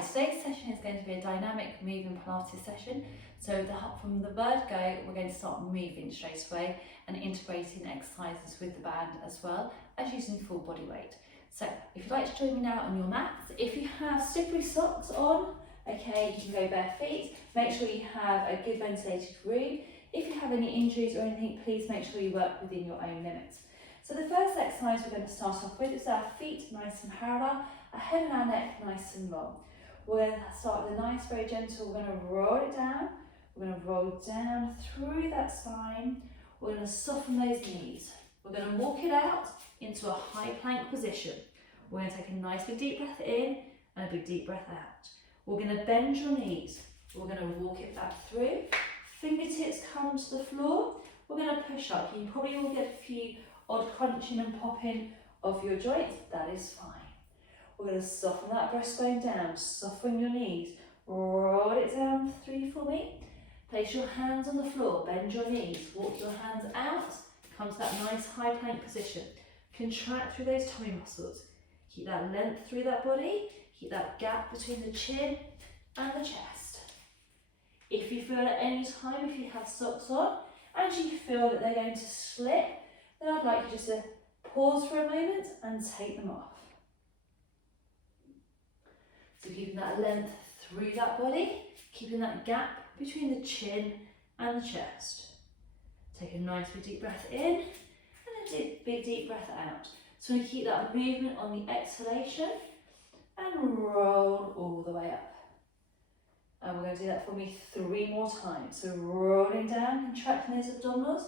Hi, today's session is going to be a dynamic moving Pilates session. So from the word go, we're going to start moving straight away and integrating exercises with the band as well as using full body weight. So if you'd like to join me now on your mats, if you have slippery socks on, okay, you can go bare feet. Make sure you have a good ventilated room. If you have any injuries or anything, please make sure you work within your own limits. So the first exercise we're going to start off with is our feet nice and parallel, our head and our neck nice and long. We're going to start with a nice, very gentle, we're going to roll it down. We're going to roll down through that spine. We're going to soften those knees. We're going to walk it out into a high plank position. We're going to take a nice big deep breath in and a big deep breath out. We're going to bend your knees. We're going to walk it back through. Fingertips come to the floor. We're going to push up. You probably will get a few odd crunching and popping of your joints. That is fine. We're going to soften that breastbone down, soften your knees, roll it down through for me. Place your hands on the floor, bend your knees, walk your hands out, come to that nice high plank position. Contract through those tummy muscles. Keep that length through that body, keep that gap between the chin and the chest. If you feel at any time, if you have socks on, and you feel that they're going to slip, then I'd like you just to pause for a moment and take them off. So keeping that length through that body, keeping that gap between the chin and the chest. Take a nice big deep breath in and a big deep breath out. So we keep that movement on the exhalation and roll all the way up. And we're going to do that for me 3 more times. So rolling down, contracting those abdominals.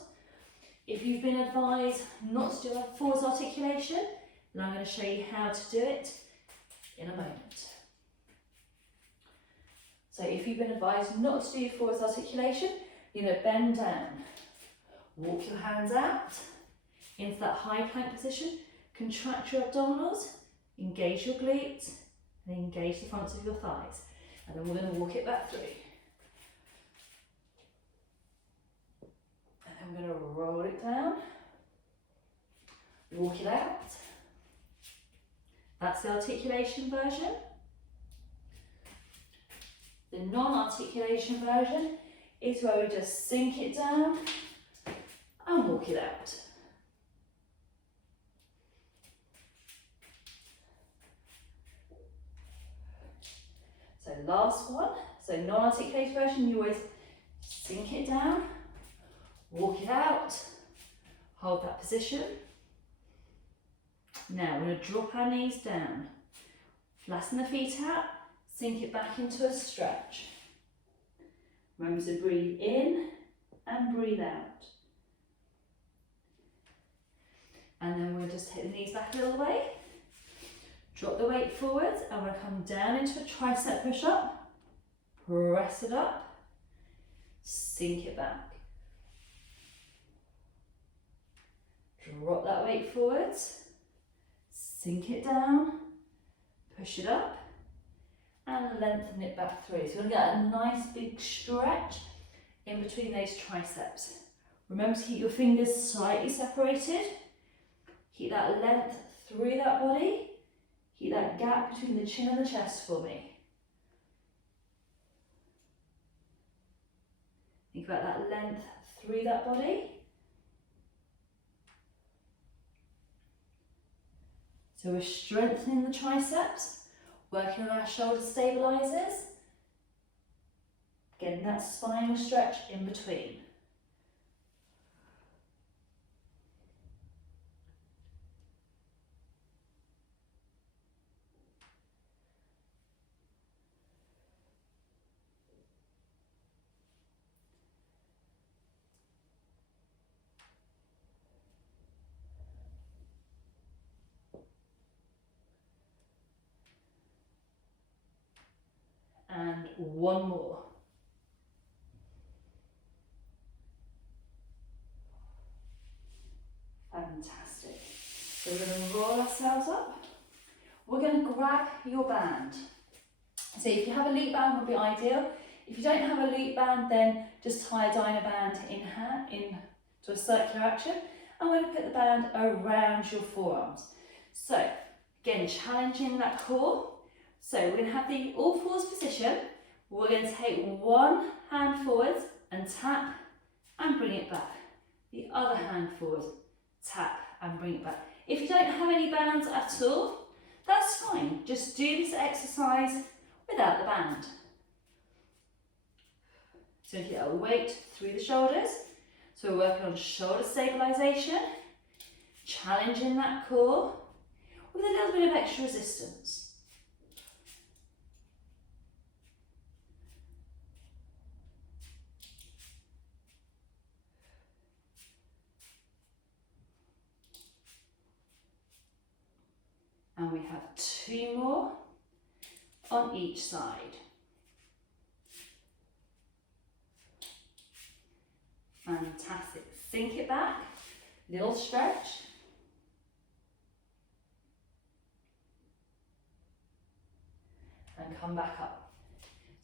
If you've been advised not to do a forwards articulation, then I'm going to show you how to do it in a moment. So if you've been advised not to do forwards articulation, you're going to bend down, walk your hands out into that high plank position, contract your abdominals, engage your glutes, and engage the fronts of your thighs. And then we're going to walk it back through. And then we're going to roll it down, walk it out. That's the articulation version. The non-articulation version is where we just sink it down and walk it out. So last one, so non-articulated version, you always sink it down, walk it out, hold that position. Now we're going to drop our knees down, flatten the feet out, sink it back into a stretch. Remember to breathe in and breathe out. And then we'll just take the knees back a little way. Drop the weight forwards and we'll come down into a tricep push-up. Press it up. Sink it back. Drop that weight forwards. Sink it down. Push it up. And lengthen it back through. So you're going to get a nice big stretch in between those triceps. Remember to keep your fingers slightly separated. Keep that length through that body. Keep that gap between the chin and the chest for me. Think about that length through that body. So we're strengthening the triceps. Working on our shoulder stabilizers, getting that spinal stretch in between. And one more. Fantastic. So we're going to roll ourselves up. We're going to grab your band. So if you have a loop band would be ideal. If you don't have a loop band, then just tie a Dynaband into a circular action. And we're going to put the band around your forearms. So again, challenging that core. So we're going to have the all fours position. We're going to take one hand forwards and tap and bring it back. The other hand forward, tap and bring it back. If you don't have any bands at all, that's fine. Just do this exercise without the band. So you get a weight through the shoulders. So we're working on shoulder stabilisation, challenging that core with a little bit of extra resistance. And we have 2 more on each side. Fantastic. Sink it back, little stretch. And come back up.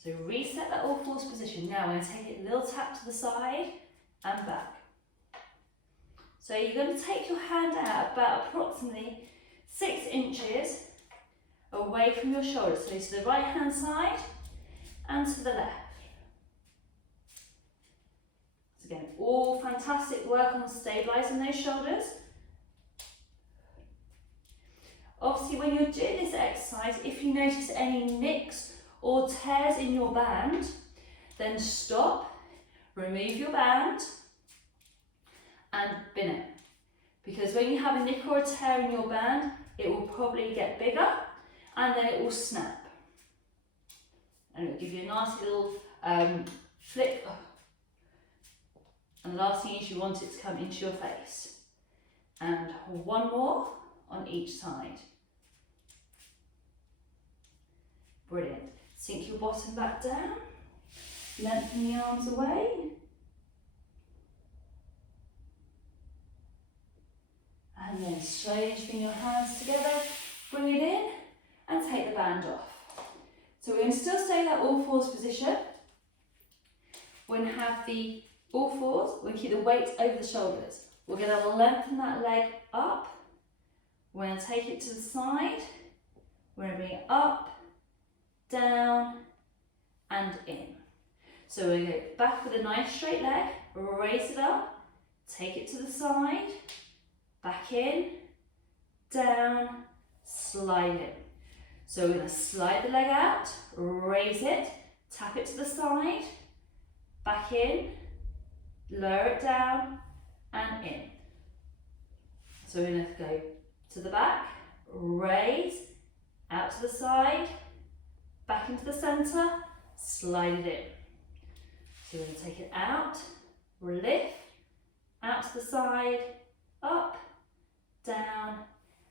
So reset that all fours position. Now we're going to take it a little tap to the side and back. So you're going to take your hand out about approximately 6 inches away from your shoulder. So to the right hand side and to the left. So again, all fantastic work on stabilising those shoulders. Obviously when you're doing this exercise, if you notice any nicks or tears in your band, then stop, remove your band and bin it. Because when you have a nick or a tear in your band, it will probably get bigger and then it will snap. And it will give you a nice little flick. And the last thing is you want it to come into your face. And 1 more on each side. Brilliant. Sink your bottom back down. Lengthen the arms away. And then slowly bring your hands together, bring it in and take the band off. So we're going to still stay in that all fours position. We're going to have the all fours, we're going to keep the weight over the shoulders. We're going to lengthen that leg up. We're going to take it to the side. We're going to bring it up, down and in. So we're going to go back with a nice straight leg, raise it up, take it to the side, back in, down, slide in. So we're going to slide the leg out, raise it, tap it to the side, back in, lower it down and in. So we're going to go to the back, raise, out to the side, back into the centre, slide it in. So we're going to take it out, lift, out to the side, up, down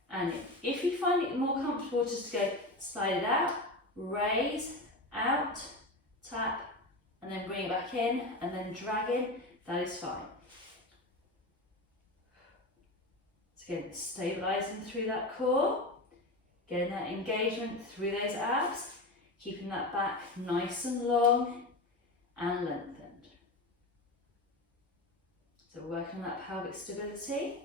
and in. If you find it more comfortable just to go slide it out, raise, out, tap and then bring it back in and then drag in, that is fine. So again, stabilising through that core, getting that engagement through those abs, keeping that back nice and long and lengthened. So we're working on that pelvic stability.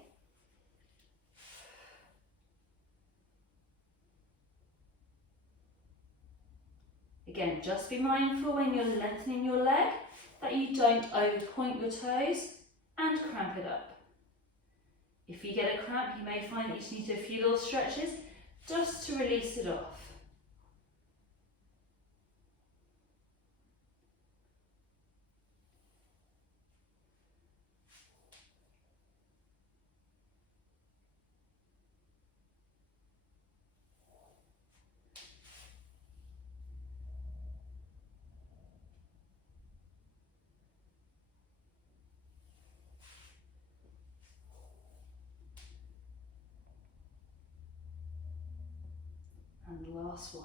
Again, just be mindful when you're lengthening your leg that you don't overpoint your toes and cramp it up. If you get a cramp, you may find that you just need to do a few little stretches just to release it off. And the last one.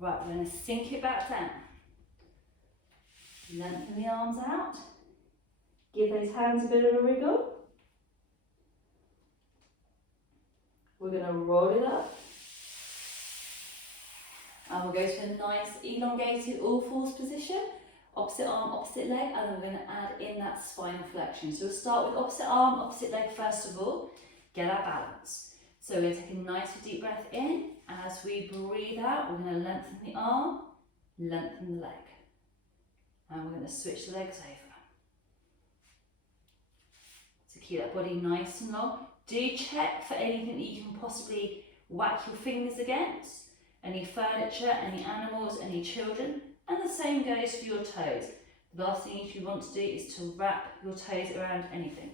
Right, we're going to sink it back down. Lengthen the arms out. Give those hands a bit of a wriggle. We're going to roll it up. And we'll go to a nice elongated all fours position. Opposite arm, opposite leg, and then we're going to add in that spinal flexion. So we'll start with opposite arm, opposite leg first of all. Get our balance. So we're going to take a nice deep breath in. As we breathe out, we're going to lengthen the arm, lengthen the leg. And we're going to switch the legs over. So keep that body nice and long. Do check for anything that you can possibly whack your fingers against. Any furniture, any animals, any children. And the same goes for your toes. The last thing you want to do is to wrap your toes around anything.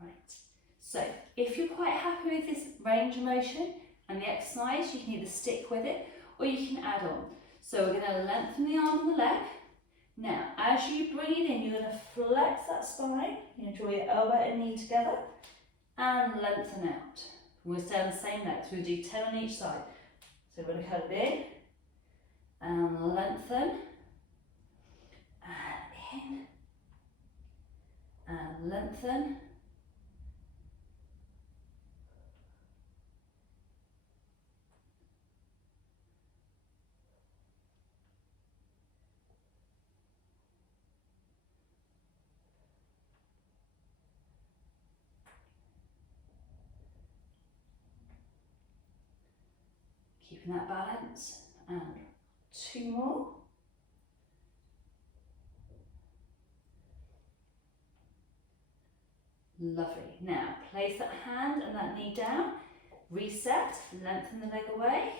Right. So if you're quite happy with this range of motion and the exercise, you can either stick with it or you can add on. So we're going to lengthen the arm and the leg. Now, as you breathe in, you're going to flex that spine. You're going to draw your elbow and knee together and lengthen out. We're going to stay on the same leg, so we'll do 10 on each side. So we're going to curve in and lengthen and in and lengthen. Keeping that balance, and 2 more. Lovely. Now, place that hand and that knee down, reset, lengthen the leg away,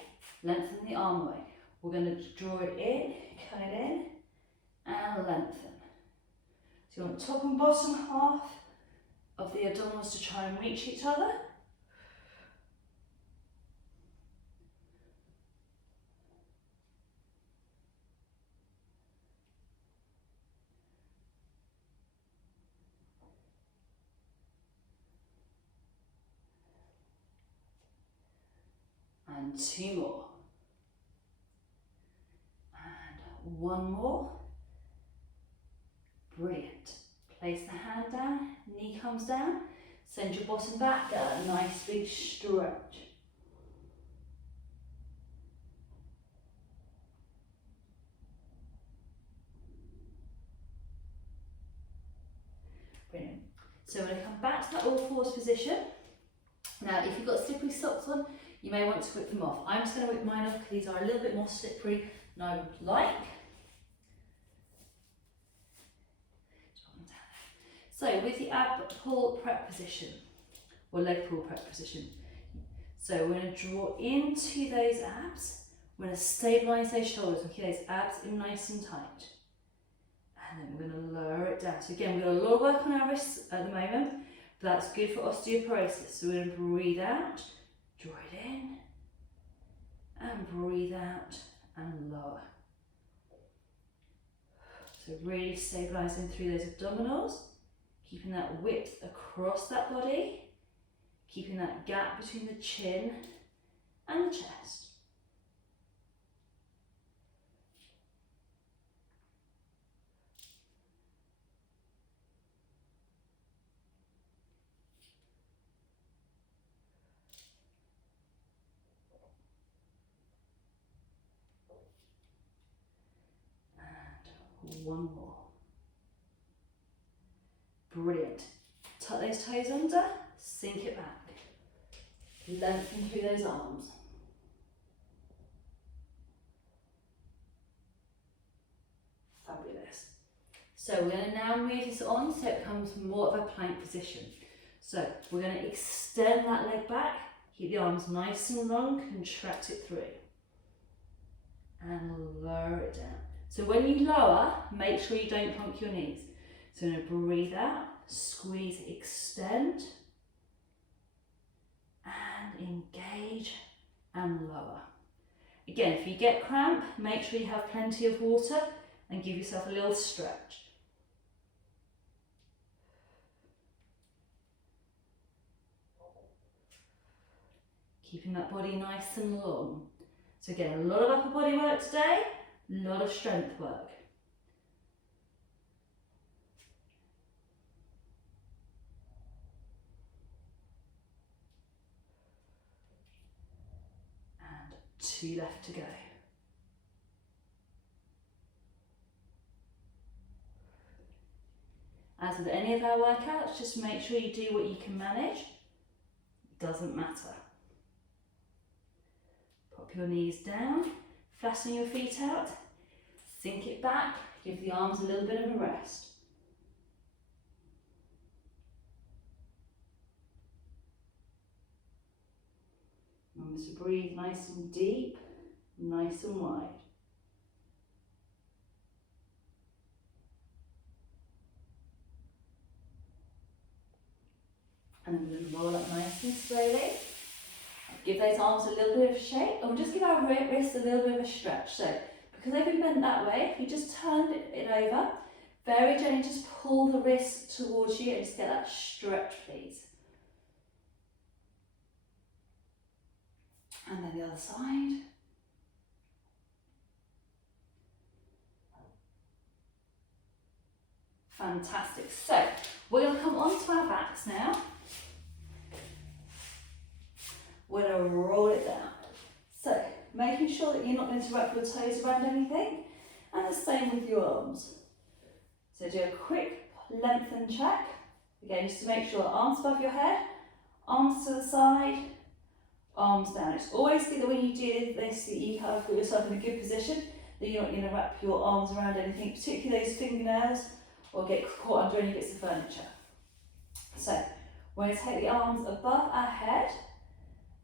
lengthen the arm away. We're going to draw it in, cut it in, and lengthen. So you want top and bottom half of the abdominals to try and reach each other. And 2 more. And 1 more. Brilliant. Place the hand down, knee comes down, send your bottom back, get a nice big stretch. Brilliant. So we're going to come back to that all fours position. Now, if you've got slippery socks on, you may want to whip them off. I'm just going to whip mine off because these are a little bit more slippery than I would like. So with the ab pull prep position, or leg pull prep position, so we're going to draw into those abs, we're going to stabilise those shoulders and keep those abs in nice and tight. And then we're going to lower it down. So again, we've got a lot of work on our wrists at the moment, but that's good for osteoporosis. So we're going to breathe out, draw it in, and breathe out and lower. So really stabilising through those abdominals, keeping that width across that body, keeping that gap between the chin and the chest. And 1 more. Brilliant. Tuck those toes under, sink it back. Lengthen through those arms. Fabulous. So we're going to now move this on so it becomes more of a plank position. So we're going to extend that leg back, keep the arms nice and long, contract it through. And lower it down. So when you lower, make sure you don't plonk your knees. So we're going to breathe out, squeeze, extend, and engage and lower. Again, if you get cramp, make sure you have plenty of water and give yourself a little stretch. keeping that body nice and long. So again, a lot of upper body work today, a lot of strength work. And 2 left to go. As with any of our workouts, just make sure you do what you can manage. It doesn't matter. Pop your knees down, flatten your feet out, sink it back, give the arms a little bit of a rest. Remember to breathe nice and deep, nice and wide. And then we're going to roll up nice and slowly. Give those arms a little bit of a shake, and we'll just give our wrists a little bit of a stretch. So, because they've been bent that way, if you just turn it over, very gently just pull the wrist towards you and just get that stretch, please. And then the other side. Fantastic. So, we're going to come onto our backs now. We're going to roll it down. So, making sure that you're not going to wrap your toes around anything, and the same with your arms. So do a quick lengthen check. Again, just to make sure arms above your head, arms to the side, arms down. It's always good that when you do this, that you have put yourself in a good position, that you're not going to wrap your arms around anything, particularly those fingernails, or get caught under any bits of furniture. So, we're going to take the arms above our head.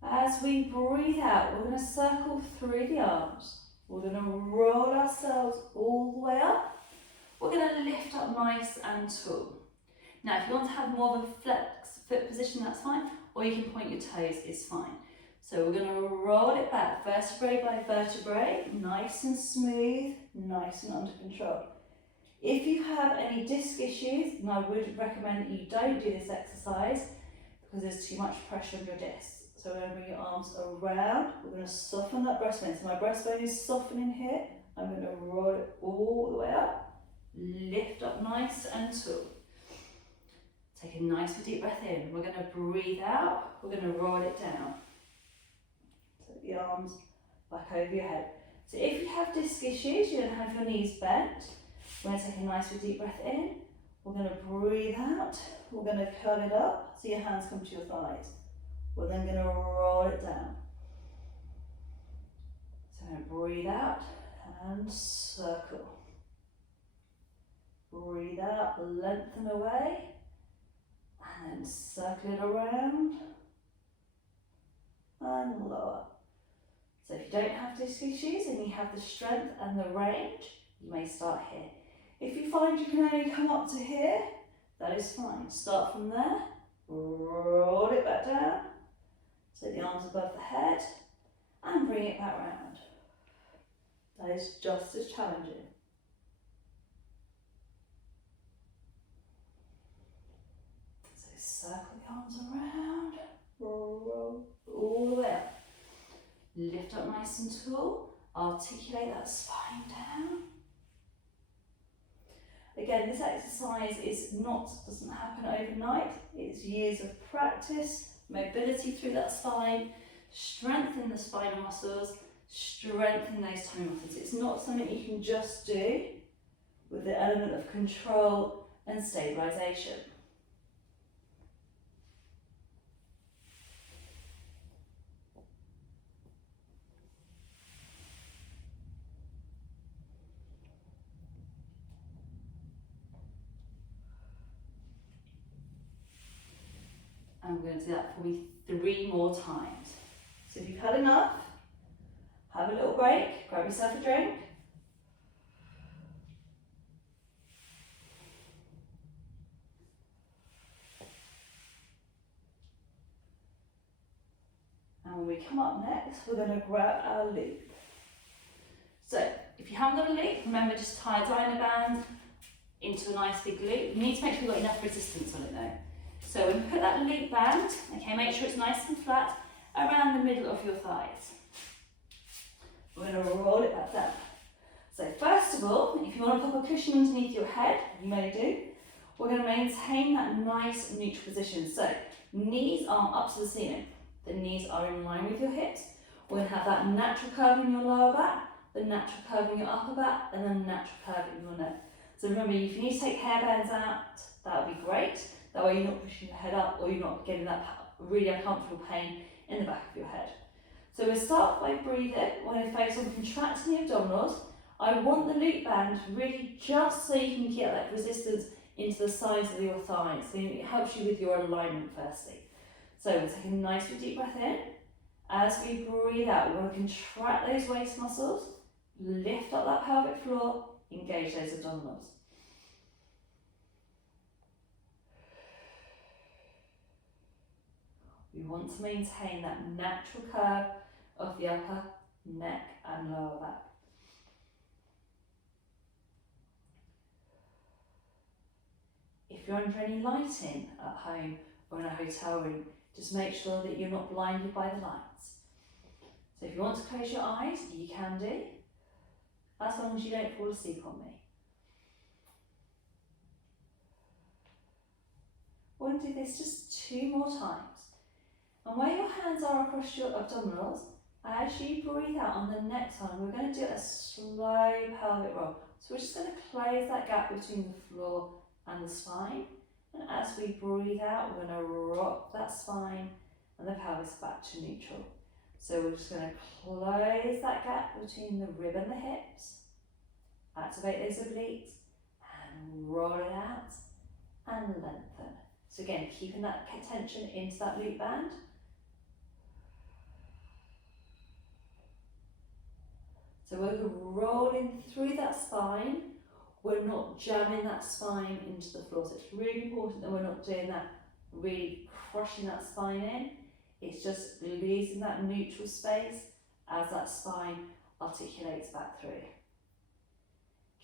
As we breathe out, we're going to circle through the arms. We're going to roll ourselves all the way up. We're going to lift up nice and tall. Now, if you want to have more of a flex foot position, that's fine, or you can point your toes, it's fine. So we're going to roll it back, vertebrae by vertebrae, nice and smooth, nice and under control. If you have any disc issues, then I would recommend that you don't do this exercise because there's too much pressure on your discs. So we're going to bring your arms around, we're going to soften that breastbone. So my breastbone is softening here. I'm going to roll it all the way up, lift up nice and tall. Take a nice deep breath in. We're going to breathe out, we're going to roll it down. So the arms back over your head. So if you have disc issues, you're going to have your knees bent. We're going to take a nice deep breath in. We're going to breathe out. We're going to curl it up so your hands come to your thighs. We're then going to roll it down. So I'm going to breathe out and circle. Breathe out, lengthen away, and then circle it around and lower. So if you don't have disc issues and you have the strength and the range, you may start here. If you find you can only come up to here, that is fine. Start from there, roll it back down, so the arms above the head, and bring it back round. That is just as challenging. So circle the arms around, roll all the way up. Lift up nice and tall, articulate that spine down. Again, this exercise doesn't happen overnight. It's years of practice, mobility through that spine, strengthen the spinal muscles, strengthen those tummy muscles. It's not something you can just do with the element of control and stabilisation. And we're going to do that probably 3 more times. So if you've had enough, have a little break, grab yourself a drink. And when we come up next, we're going to grab our loop. So if you haven't got a loop, remember just tie a Dynaband into a nice big loop. You need to make sure you've got enough resistance on it though. So when you put that loop band, okay, make sure it's nice and flat around the middle your thighs. We're going to roll it back down. So first of all, if you want to pop a cushion underneath your head, you may do. We're going to maintain that nice neutral position. So knees are up to the ceiling. The knees are in line with your hips. We're going to have that natural curve in your lower back, the natural curve in your upper back, and then natural curve in your neck. So remember, if you need to take hairbands out, that would be great. That way you're not pushing your head up or you're not getting that really uncomfortable pain in the back of your head. So we'll start by breathing. We're going to focus on contracting the abdominals. I want the loop band really just so you can get that resistance into the sides of your thighs. So it helps you with your alignment firstly. So we'll take a nice deep breath in. As we breathe out, we want to contract those waist muscles, lift up that pelvic floor, engage those abdominals. We want to maintain that natural curve of the upper, neck and lower back. If you're under any lighting at home or in a hotel room, just make sure that you're not blinded by the lights. So if you want to close your eyes, you can do, as long as you don't fall asleep on me. We're going to do this just 2 more times. And where your hands are across your abdominals, as you breathe out on the next one, we're going to do a slow pelvic roll. So we're just going to close that gap between the floor and the spine. And as we breathe out, we're going to rock that spine and the pelvis back to neutral. So we're just going to close that gap between the rib and the hips, activate those obliques, and roll it out and lengthen. So again, keeping that tension into that loop band. So we're rolling through that spine. We're not jamming that spine into the floor. So it's really important that we're not doing that, really crushing that spine in. It's just releasing that neutral space as that spine articulates back through.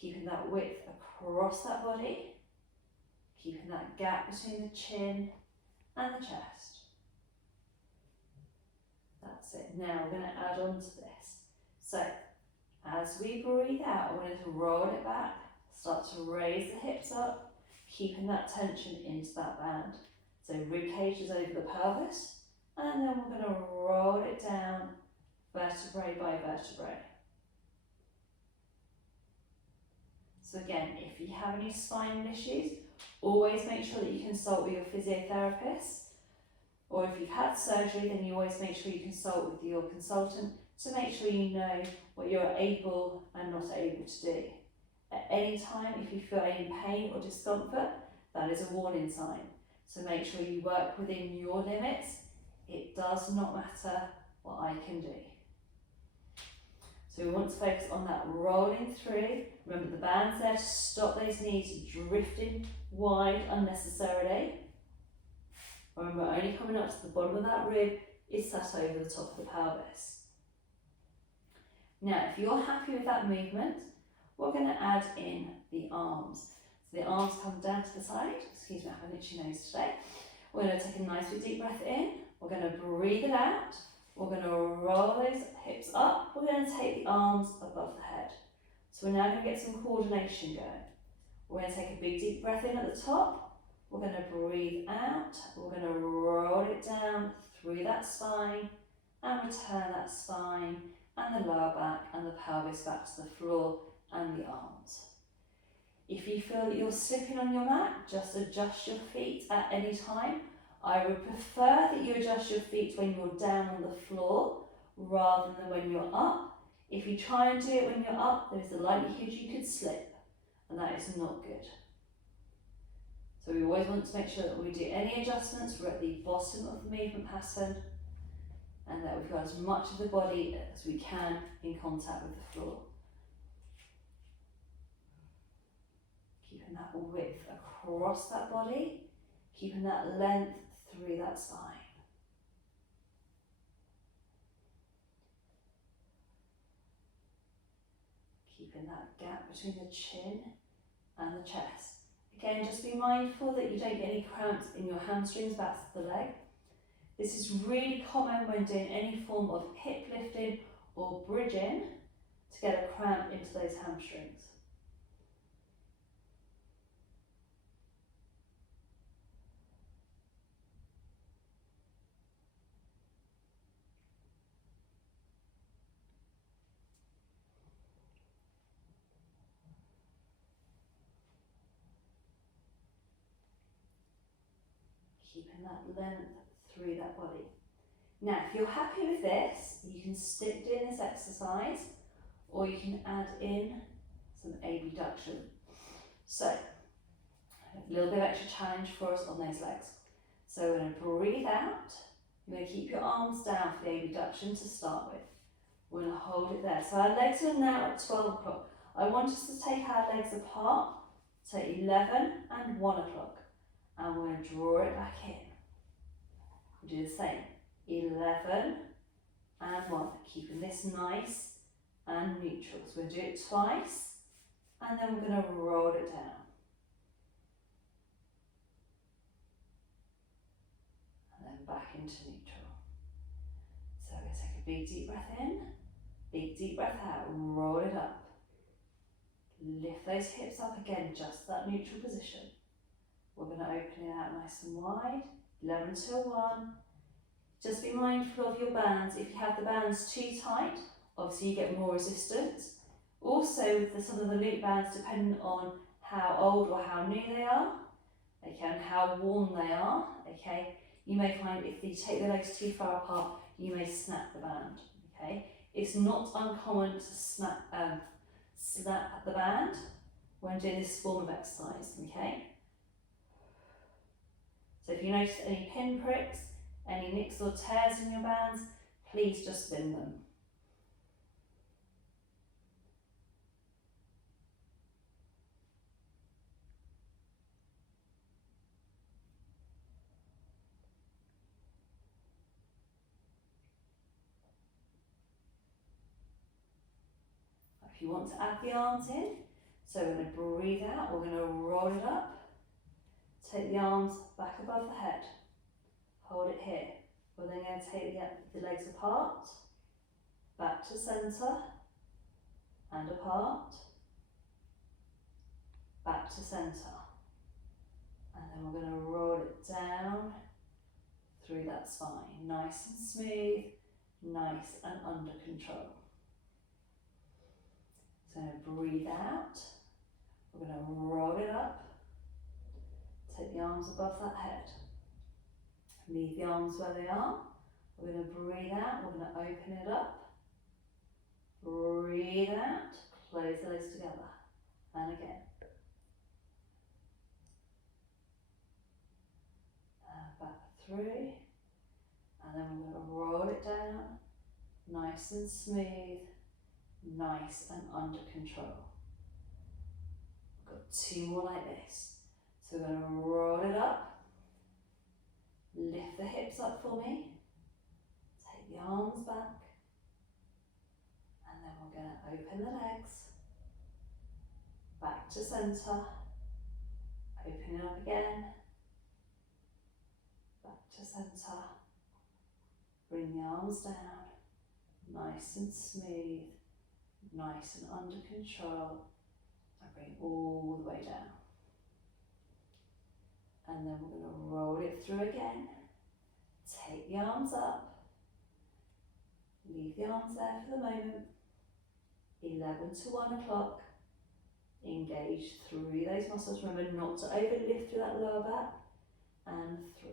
Keeping that width across that body. Keeping that gap between the chin and the chest. That's it. Now we're going to add on to this. So as we breathe out, we're going to roll it back. Start to raise the hips up, keeping that tension into that band. So rib cage is over the pelvis, and then we're going to roll it down vertebrae by vertebrae. So again, if you have any spinal issues, always make sure that you consult with your physiotherapist, or if you've had surgery, then you always make sure you consult with your consultant to make sure you know what you're able and not able to do. At any time, if you feel any pain or discomfort, that is a warning sign. So make sure you work within your limits. It does not matter what I can do. So we want to focus on that rolling through. Remember the band's there to stop those knees drifting wide unnecessarily. Remember, only coming up to the bottom of that rib is sat over the top of the pelvis. Now, if you're happy with that movement, we're going to add in the arms. So the arms come down to the side. Excuse me, I have an itchy nose today. We're going to take a nice deep breath in. We're going to breathe it out. We're going to roll those hips up. We're going to take the arms above the head. So we're now going to get some coordination going. We're going to take a big deep breath in at the top. We're going to breathe out. We're going to roll it down through that spine and return that spine and the lower back and the pelvis back to the floor and the arms. If you feel that you're slipping on your mat, just adjust your feet at any time. I would prefer that you adjust your feet when you're down on the floor rather than when you're up. If you try and do it when you're up, there's a likelihood you could slip, and that is not good. So we always want to make sure that when we do any adjustments, we're at the bottom of the movement pattern and that we've got as much of the body as we can in contact with the floor. Keeping that width across that body, keeping that length through that spine. Keeping that gap between the chin and the chest. Again, just be mindful that you don't get any cramps in your hamstrings, back to the leg. This is really common when doing any form of hip lifting or bridging to get a cramp into those hamstrings. Keeping that length through that body. Now, if you're happy with this, you can stick doing this exercise, or you can add in some abduction. So, a little bit of extra challenge for us on those legs. So we're going to breathe out. You're going to keep your arms down for the abduction to start with. We're going to hold it there. So our legs are now at 12 o'clock. I want us to take our legs apart to 11 and 1 o'clock. And we're going to draw it back in. We'll do the same. 11 and 1. Keeping this nice and neutral. So we'll do it twice. And then we're going to roll it down. And then back into neutral. So we're going to take a big deep breath in. Big deep breath out. Roll it up. Lift those hips up again, just that neutral position. We're going to open it out nice and wide. 11 till 1. Just be mindful of your bands. If you have the bands too tight, obviously you get more resistance. Also, with some of the loop bands, depending on how old or how new they are, okay, and how worn they are, okay, you may find if you take the legs too far apart, you may snap the band, okay. It's not uncommon to snap the band when doing this form of exercise, okay. So if you notice any pin pricks, any nicks or tears in your bands, please just bin them. If you want to add the arms in, so we're going to breathe out, we're going to roll it up, take the arms back above the head, hold it here. We're then going to take the legs apart, back to centre, and apart, back to centre. And then we're going to roll it down through that spine, nice and smooth, nice and under control. So breathe out, we're going to roll it up, take the arms above that head, leave the arms where they are, we're going to breathe out, we're going to open it up, breathe out, close the legs together, and again. Back through, and then we're going to roll it down, nice and smooth, nice and under control. We've got 2 more like this. So we're going to roll it up, lift the hips up for me, take the arms back, and then we're going to open the legs, back to centre, open it up again, back to centre, bring the arms down, nice and smooth, nice and under control, and bring all the way down. And then we're going to roll it through again, take the arms up, leave the arms there for the moment, 11 to 1 o'clock, engage through those muscles, remember not to overlift through that lower back, and 3.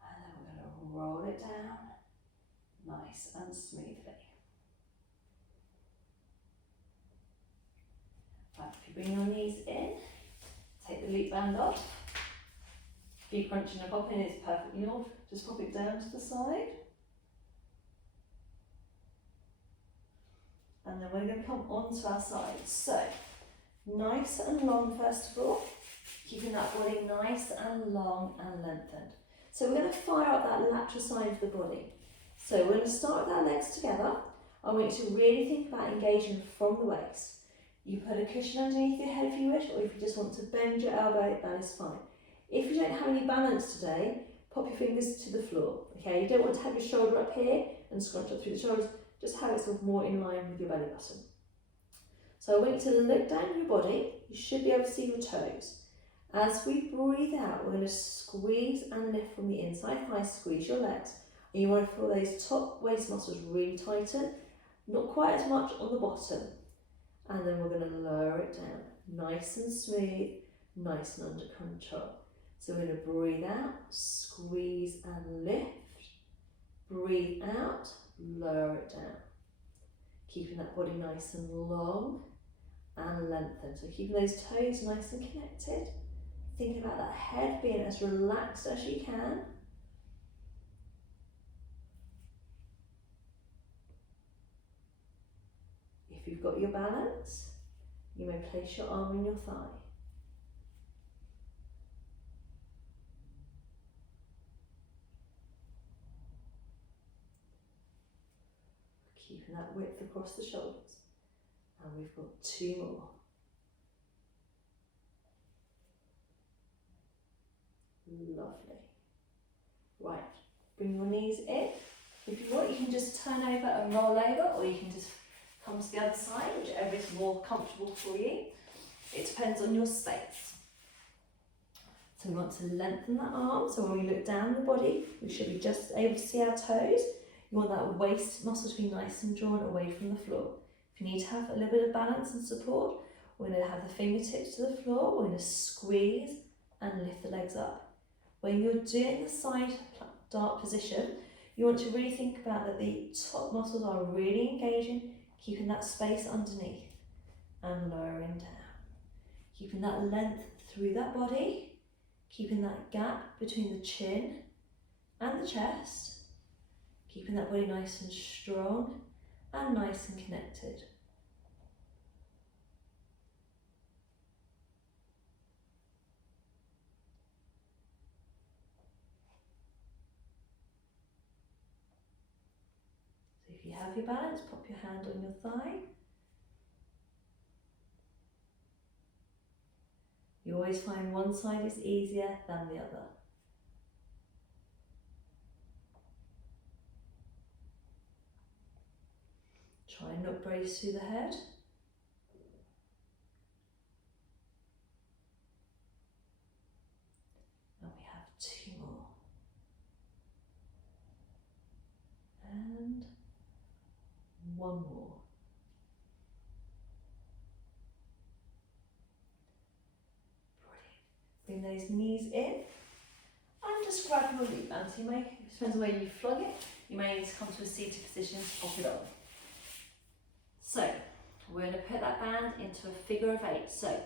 And then we're going to roll it down, nice and smoothly. Right, if you bring your knees in, take the loop band off. If you're crunching and popping, it's perfectly normal. Just pop it down to the side. And then we're going to come onto our sides. So, nice and long first of all, keeping that body nice and long and lengthened. So we're going to fire up that lateral side of the body. So we're going to start with our legs together. I want you to really think about engaging from the waist. You put a cushion underneath your head if you wish, or if you just want to bend your elbow, that is fine. If you don't have any balance today, pop your fingers to the floor, okay? You don't want to have your shoulder up here and scrunch up through the shoulders, just have it sort of more in line with your belly button. So I want you to look down your body, you should be able to see your toes. As we breathe out, we're going to squeeze and lift from the inside thighs, squeeze your legs. And you want to feel those top waist muscles really tighten, not quite as much on the bottom. And then we're going to lower it down, nice and smooth, nice and under control. So we're going to breathe out, squeeze and lift, breathe out, lower it down. Keeping that body nice and long and lengthened. So keeping those toes nice and connected. Thinking about that head being as relaxed as you can. If you've got your balance, you may place your arm on your thigh. Keeping that width across the shoulders. And we've got 2 more. Lovely. Right, bring your knees in. If you want, you can just turn over and roll over, or you can just come to the other side, whichever is more comfortable for you. It depends on your space. So we want to lengthen that arm, so when we look down the body, we should be just able to see our toes. You want that waist muscle to be nice and drawn away from the floor. If you need to have a little bit of balance and support, we're going to have the fingertips to the floor, we're going to squeeze and lift the legs up. When you're doing the side dart position, you want to really think about that the top muscles are really engaging, keeping that space underneath and lowering down. Keeping that length through that body, keeping that gap between the chin and the chest, keeping that body nice and strong and nice and connected. If you have your balance, pop your hand on your thigh. You always find one side is easier than the other. Try and not brace through the head. And we have 2 more. And 1 more. Bring those knees in and just grab your loop band. So you may, it depends on where you flog it, you may need to come to a seated position to pop it on. So we're going to put that band into a figure of 8. So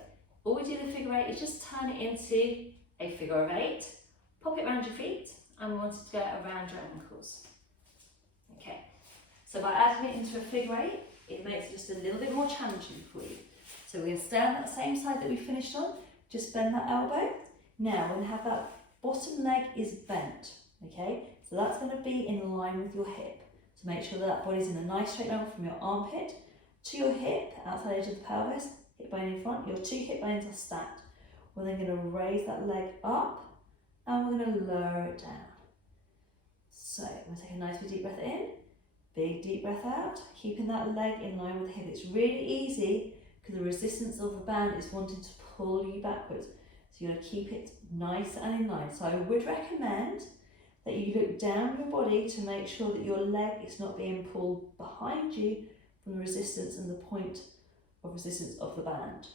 all we do in the figure 8 is just turn it into a figure of 8, pop it around your feet, and we want it to go around your ankles. Okay, so by adding it into a figure 8, it makes it just a little bit more challenging for you. So we're going to stay on that same side that we finished on. Just bend that elbow. Now we're going to have that bottom leg is bent, okay? So that's going to be in line with your hip. So make sure that that body's in a nice straight line from your armpit to your hip, outside edge of the pelvis, hip bone in front. Your 2 hip bones are stacked. We're then going to raise that leg up and we're going to lower it down. So we'll take a nice big deep breath in, big deep breath out, keeping that leg in line with the hip. It's really easy because the resistance of the band is wanting to pull you backwards. So you're going to keep it nice and in line. So I would recommend that you look down your body to make sure that your leg is not being pulled behind you from the resistance and the point of resistance of the band.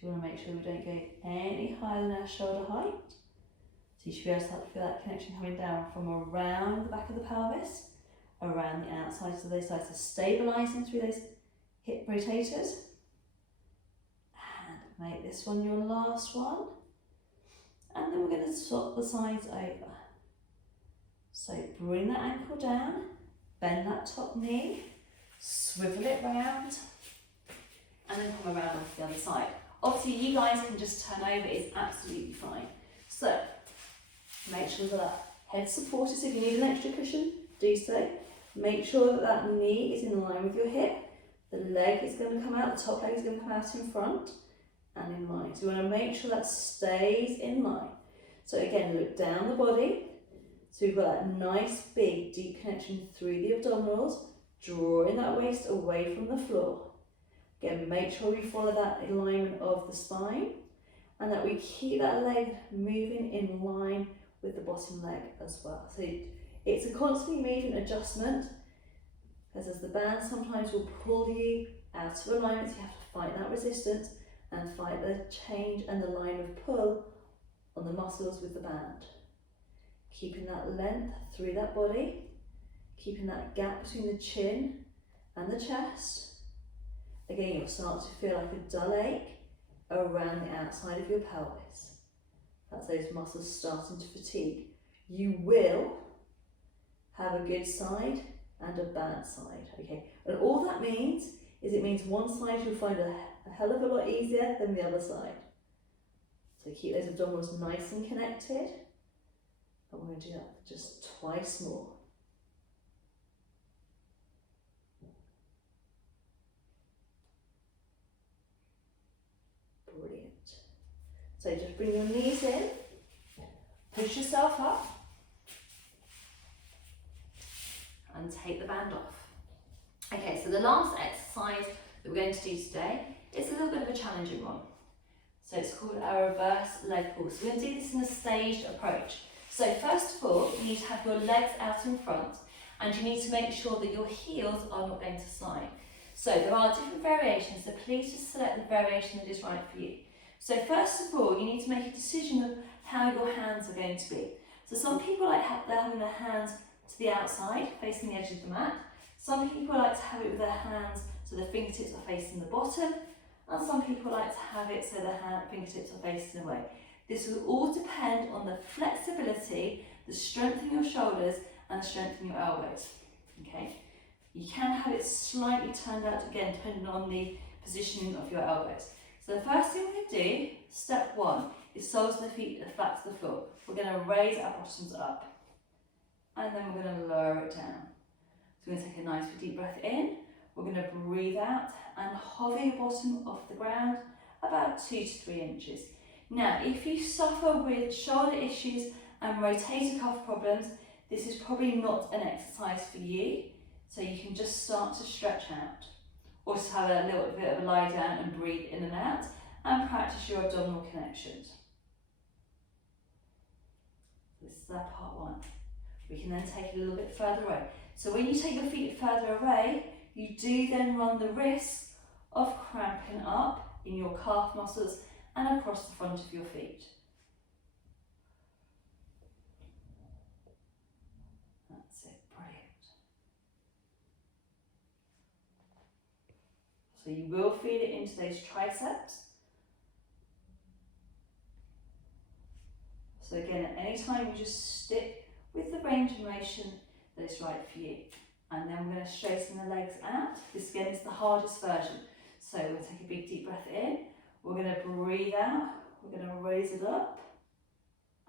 So you want to make sure we don't go any higher than our shoulder height. So you should be able to feel that connection coming down from around the back of the pelvis, around the outsides of those sides. So stabilising through those hip rotators. And make this one your last one. And then we're going to swap the sides over. So bring that ankle down, bend that top knee, swivel it round, and then come around onto the other side. Obviously you guys can just turn over, it's absolutely fine. So make sure that head's supported, so if you need an extra cushion, do so. Make sure that that knee is in line with your hip, the leg is going to come out, the top leg is going to come out in front and in line. So you want to make sure that stays in line. So again, look down the body. So we've got that nice big deep connection through the abdominals, drawing that waist away from the floor. Again, make sure we follow that alignment of the spine and that we keep that leg moving in line with the bottom leg as well. So it's a constantly moving adjustment, because as the band sometimes will pull you out of alignment, so you have to fight that resistance and fight the change and the line of pull on the muscles with the band. Keeping that length through that body, keeping that gap between the chin and the chest. Again, you'll start to feel like a dull ache around the outside of your pelvis. That's those muscles starting to fatigue. You will have a good side and a bad side, okay? And all that means is it means one side you'll find a hell of a lot easier than the other side. So keep those abdominals nice and connected. And we're going to do that just twice more. Brilliant. So just bring your knees in, push yourself up, and take the band off. Okay, so the last exercise that we're going to do today is a little bit of a challenging one. So it's called our reverse leg pull. So we're going to do this in a staged approach. So first of all, you need to have your legs out in front, and you need to make sure that your heels are not going to slide. So there are different variations, so please just select the variation that is right for you. So first of all, you need to make a decision of how your hands are going to be. So some people like they're having their hands to the outside, facing the edge of the mat. Some people like to have it with their hands so their fingertips are facing the bottom, and some people like to have it so their fingertips are facing away. This will all depend on the flexibility, the strength in your shoulders, and the strength in your elbows. Okay, you can have it slightly turned out again, depending on the positioning of your elbows. So the first thing we're going to do, step one, is soles of the feet are flat to the floor. We're going to raise our bottoms up, and then we're going to lower it down. So we're going to take a nice deep breath in. We're going to breathe out and hover your bottom off the ground about 2 to 3 inches. Now, if you suffer with shoulder issues and rotator cuff problems, this is probably not an exercise for you. So you can just start to stretch out, or just have a little bit of a lie down and breathe in and out, and practice your abdominal connections. This is our part one. We can then take it a little bit further away. So when you take your feet further away, you do then run the risk of cramping up in your calf muscles and across the front of your feet. That's it, brilliant. So you will feel it into those triceps. So again, at any time you just stick with the range of motion that is right for you. And then we're going to straighten the legs out. This again is the hardest version. So we'll take a big deep breath in. We're going to breathe out. We're going to raise it up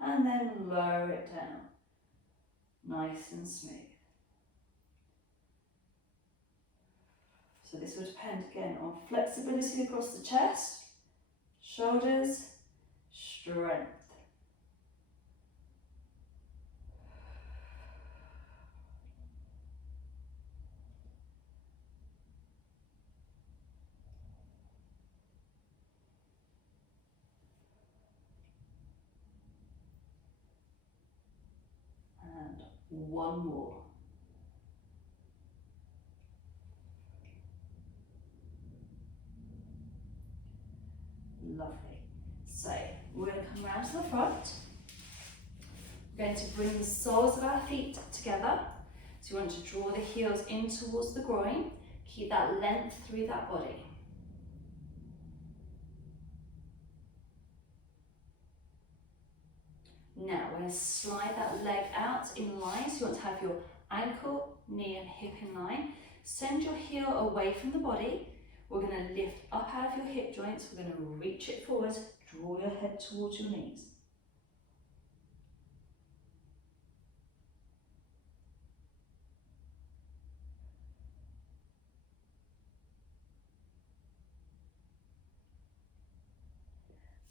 and then lower it down. Nice and smooth. So this will depend again on flexibility across the chest, shoulders, strength. One more. Lovely. So we're going to come round to the front. We're going to bring the soles of our feet together. So you want to draw the heels in towards the groin. Keep that length through that body. Now we're going to slide that leg out in line. So you want to have your ankle, knee and hip in line. Send your heel away from the body. We're going to lift up out of your hip joints. We're going to reach it forward. Draw your head towards your knees.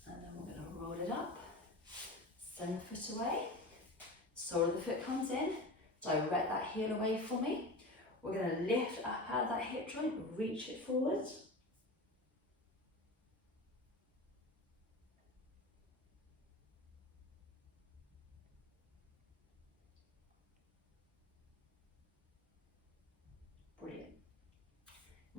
And then we're going to roll it up. Send the foot away. Sole of the foot comes in. Direct that heel away for me. We're going to lift up out of that hip joint, reach it forward. Brilliant.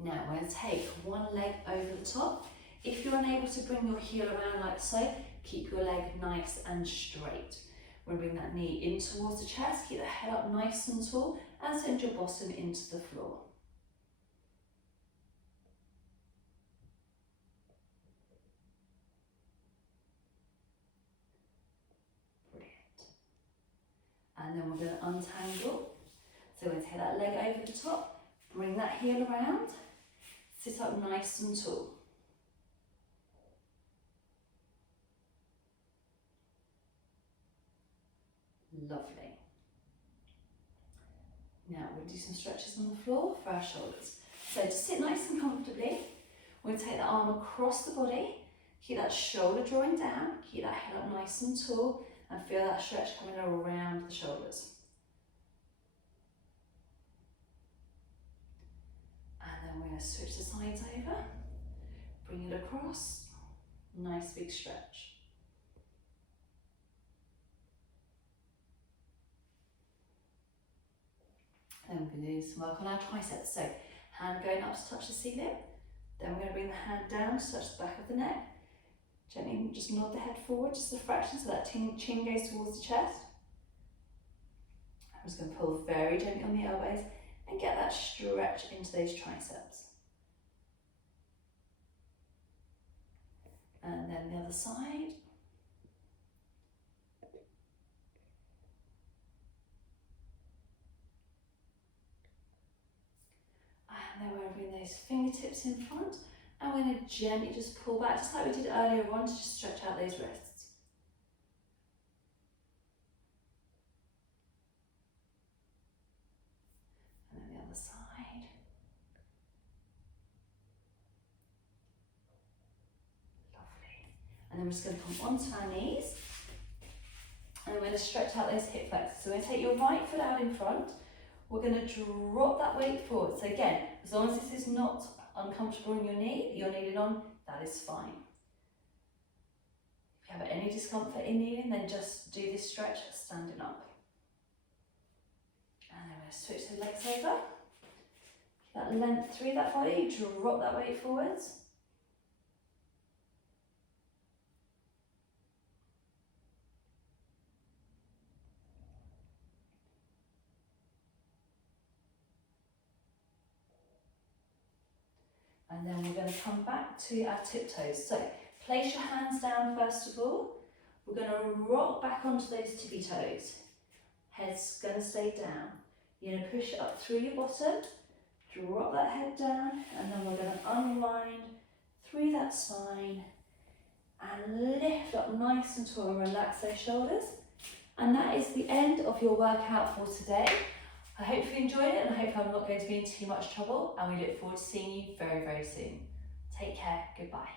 Now we're going to take one leg over the top. If you're unable to bring your heel around like so, keep your leg nice and straight. We're going to bring that knee in towards the chest, keep the head up nice and tall, and send your bottom into the floor. Brilliant. And then we're going to untangle. So we're going to take that leg over the top, bring that heel around, sit up nice and tall. Lovely. Now we'll do some stretches on the floor for our shoulders. So to sit nice and comfortably, we're going to take the arm across the body, keep that shoulder drawing down, keep that head up nice and tall, and feel that stretch coming around the shoulders. And then we're going to switch the sides over, bring it across, nice big stretch. Then we're going to do some work on our triceps. So hand going up to touch the ceiling. Then we're going to bring the hand down to touch the back of the neck. Gently just nod the head forward, just a fraction, so that chin goes towards the chest. I'm just going to pull very gently on the elbows and get that stretch into those triceps. And then the other side. And then we're going to bring those fingertips in front, and we're going to gently just pull back, just like we did earlier on, to just stretch out those wrists. And then the other side. Lovely. And then we're just going to come onto our knees, and we're going to stretch out those hip flexors. So we're going to take your right foot out in front. We're going to drop that weight forward. So again, as long as this is not uncomfortable in your knee, you're kneeling on, that is fine. If you have any discomfort in kneeling, then just do this stretch standing up. And then we're going to switch the legs over. Keep that length through that body, drop that weight forwards. And then we're going to come back to our tiptoes. So place your hands down first of all. We're going to rock back onto those tippy toes. Head's going to stay down. You're going to push it up through your bottom, drop that head down, and then we're going to unwind through that spine and lift up nice and tall and relax those shoulders. And that is the end of your workout for today. I hope you enjoyed it, and I hope I'm not going to be in too much trouble, and we look forward to seeing you very, very soon. Take care. Goodbye.